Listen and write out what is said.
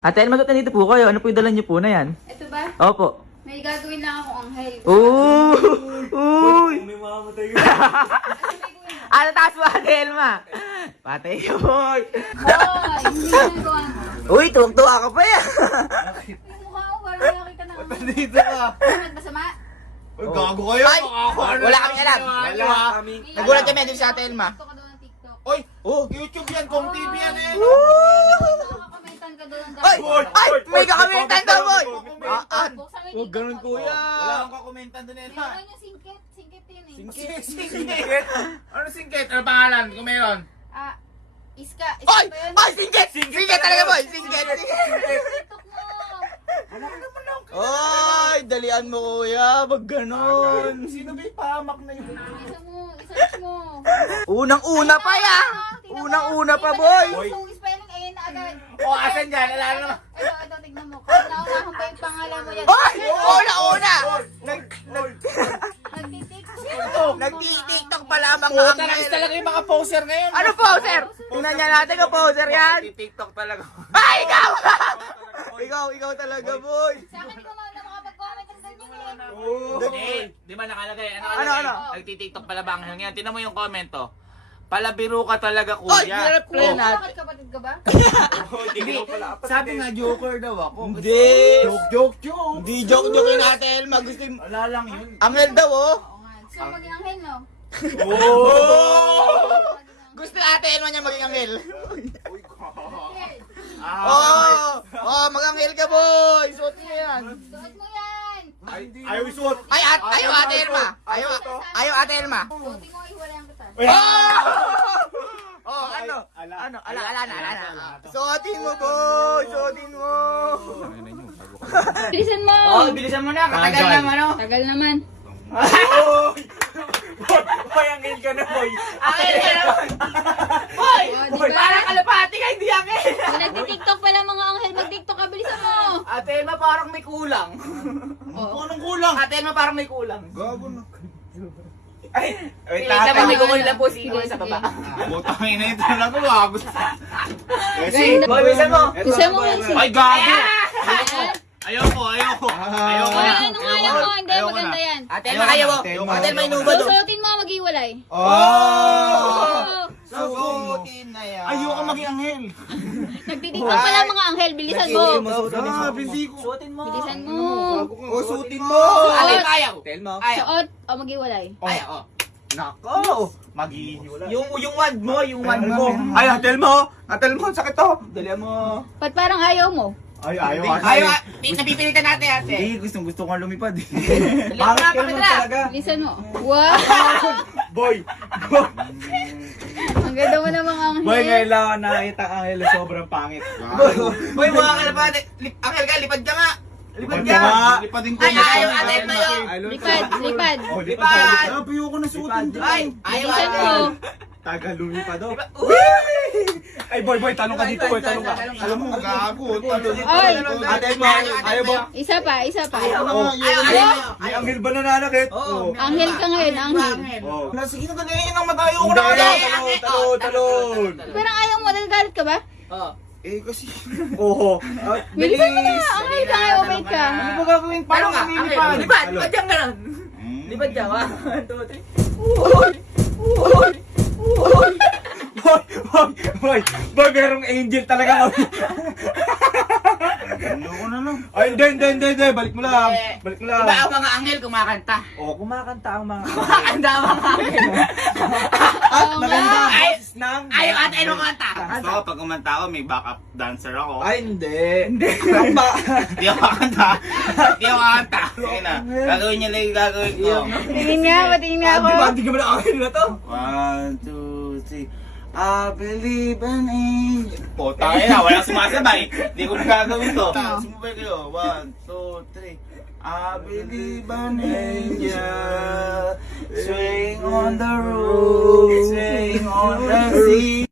Ate Elma, nandito po kayo. Ano po yung dala niyo po na yan? Ito ba? Opo. May gagawin lang ako anghel. Oh! Uy! May mamamatay ka. Ano taas mo, Ate Elma? Patay ka, boy! Hoy! Hindi na nagawa mo. Uy, tuwang-tuwa ka pa yan! Yung mukha ko, parang malaki ka na. Nandito ka. Bakit masama? Uy, gago kayo. Ay! Wala kami alam. Wala kami. Nagulat kami din si Ate Elma. TikTok ka doon ng TikTok. Uy! YouTube yan. Kung TV yan eh. Nakakamentan ka doon ng Ay! Ay! May kakamitan ka, boy! Buksan mo yung Huwag ganun, TikTok mo. kuya. Wala akong kakomentan doon eh. Meron yung singkit. Singkit yun eh. Singkit? Ano singkit? Ano pangalan kung meron? Ah, Iska. Ay! Iska ba yun? Ay! Singket! Singket talaga, boy! Singket! TikTok mo. Wala ka naman lang. Ay! Dalian mo, kuya. Wag ganon. Sino ba yung pahamak na yun? Isa mo. I-search mo. Unang-una pa yan! Unang-una pa, boy! Yung spelling ayun na agad. O, asan dyan? Alala naman. Ito, tignan mo. Kahit naunahan pa yung pangalan mo yan. Ay! Una-una! Nagtitiktok. Nagtitiktok pa lamang Puta, ang nakis talaga yung mga poser ngayon. Ano poser? Tingnan niya natin kung poser yan. TikTok talaga. Ay, ikaw! ikaw talaga, boy. Sa akin, ikaw na makapag-comment ng ganyan eh. Hindi. Di ba nakalagay? Ano? Nagtitiktok pala ba ang yan? Tinan mo yung comment to. Palabiro ka talaga, Ay, kuya. hirap ko yan, ate. Bakit kapatid ka ba? Hindi. Sabi nga, joker daw ako. Hindi. Joke. Hindi joke yung Ate Elma. Gusto yung... Wala lang yun. Angel daw, oh. Oo nga. So, maging anghel, no? Oh! Gusto yung Ate Elma niya maging angel. Anghel. Oh, mag-angel ka, boy. Suot mo yan. Suot mo yan. Ayaw isuot. Ay, ayaw Ate Elma. Ayaw Ate Elma. Suotin mo, iwalayan kita. Oh, ano? Ala na. Suotin mo, boy. Suotin mo. Bilisan mo! Bilisan mo na. Katagal lang, ano? Tagal naman. Boy, angel ka na, boy. Angel ka naman. Boy! Oh, di Boy, ba? parang kalapati ka, hindi angel. Kung nagtitiktok pala mga anghel, mag-tiktok ka, bilisan mo! Ate Elma parang may kulang. Oo. Anong kulang? Ate Elma parang may kulang. Gago na. Ay, wait Kita lang. mo, may kumulila po si Sige, Boy sa sige. baba. Butang ina ito na ko, gago. Ganda. Boy, bilisan mo. Bilisan mo kasi. Ay, gago. Ayan. Ayoko na. Ay, anong ayaw mo? Hindi, Ayoko maganda na. yan. Ate Elma, ayaw mo. Ate Elma, inubad mo. Susuotin mo, mag-iwalay. Oh! Susutin na yan. Ayoko maging anghel. Nagtitiktok pala mga anghel, bilisan mo. Hindi ko. Suotin mo. Bilisan mo. Oh, suotin mo. Ate Elma, ayaw. Ate Elma. Ayaw. Suot o mag-iwalay. Ayaw. oh. Nako. Maghihiwala. Yung wand mo, yung wand mo. Ay, atel mo, sakit to. Dalihan mo. Ba't parang ayaw mo? Ay, ayaw. Ayaw, napipilitan natin ate. Hindi, gusto ko lumipad. Pangit ka naman talaga. Bilisan mo. Wow! Boy. Ang ganda mo ng mga anghel. Boy, ngayon lang ako nakita ang anghel, sobrang pangit. Boy, mga kalapate. Angel ka, lipad ka nga. Lipad ka. Lipadin ko. Ay, ayaw, ate Elma yun. Lipad, lipad. Oh, Lipad. Sabi ko na suotin. Ay, ayaw, Bilisan ate. mo. Taga lumipad daw. Uy! Ay, boy, tanong ka dito, boy, tanong ka. Alam mo, gago. Ay! Ate Elma, ayaw mo. Isa pa. Ayaw, Oh, ayaw. May anghel ba nananakit? Oo. Anghel ka ngayon, anghel. Oh. Sige na, ganyan ang matayo ko Hindi. na. Talon. Parang ayaw mo, nagagalit ka ba? Oh. Eh, kasi... Oo. Bilisan mo na, anghel ka ngayon, wait ka. Ano ba gagawin? Paano Paano ka? kami Angel, lipad? lipad. Lipad ka ganun. Hmm. Lipad ka. 1, 2, 3. Boy, merong angel talaga. Ano ko na lang. Ay, hindi. Balik mo lang. Balik mo lang. Diba ang mga anghel kumakanta? Oo, kumakanta ang mga... Kumakanta ang mga anghel. At Oo maganda nga. ang boses ng... Ayaw, ate Elma kumanta. Gusto ko pag kumanta ako, may backup dancer ako. Ay, hindi. Ang ba? Di ako kakanta. Di ako kakanta. Sige na. Gagawin niya lang yung gagawin ko. Patingin nga, patingin nga ako. Di ba, hindi ka ba na angel na to? 1, 2, 3. I believe in angel. Po, tayo na. Walang sumasabay. Hindi ko na gagawin to. Sumubay kayo. 1, 2, 3. I believe an angel. Swing on the roof. Swing on the sea.